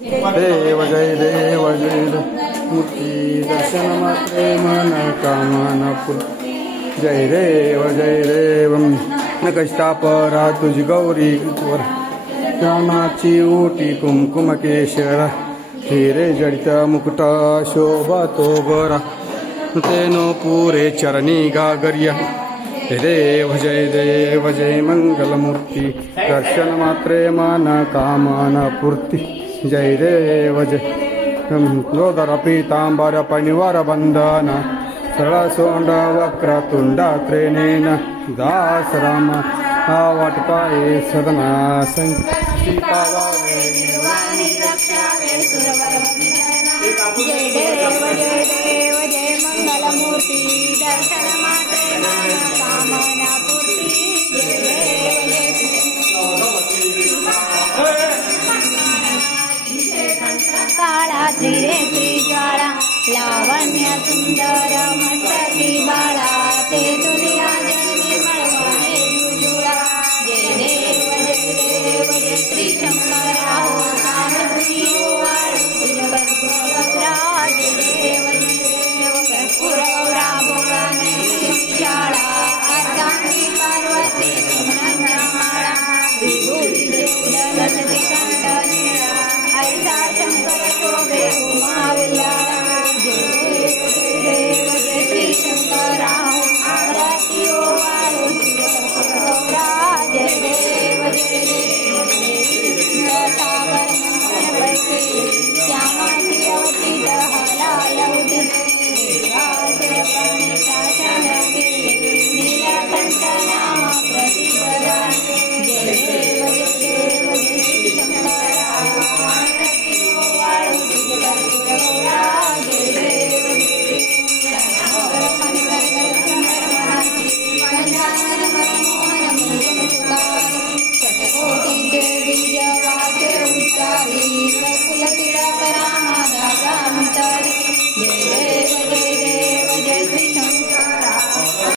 देव जय देव जय मूर्ती दर्शन मात्रे मन कामना पूर्ती जय देव नकष्टापरा तुझी गौरी वर ज्ञानाची ओटी कुमकुम केशर हिरे जडित मुकुट शोभा तो बरा तेनो पुरे चरणी गागर्य देव जय मंगलमूर्ती दर्शन मात्रे मन कामना पूर्ती जय देव जय जोदर पीतांबर पनिवार बंधन सरळ सोंड वक्रतुंड त्रेनेन दास राम वाटपाये सदना संची पावावे जय देव जय मंगलमूर्ती दर्शन मात्रे मन कामना पूर्ती जय काळा त्रिरे त्रिज्वाळा लावण्य सुंदर मस्तकी बाळा ते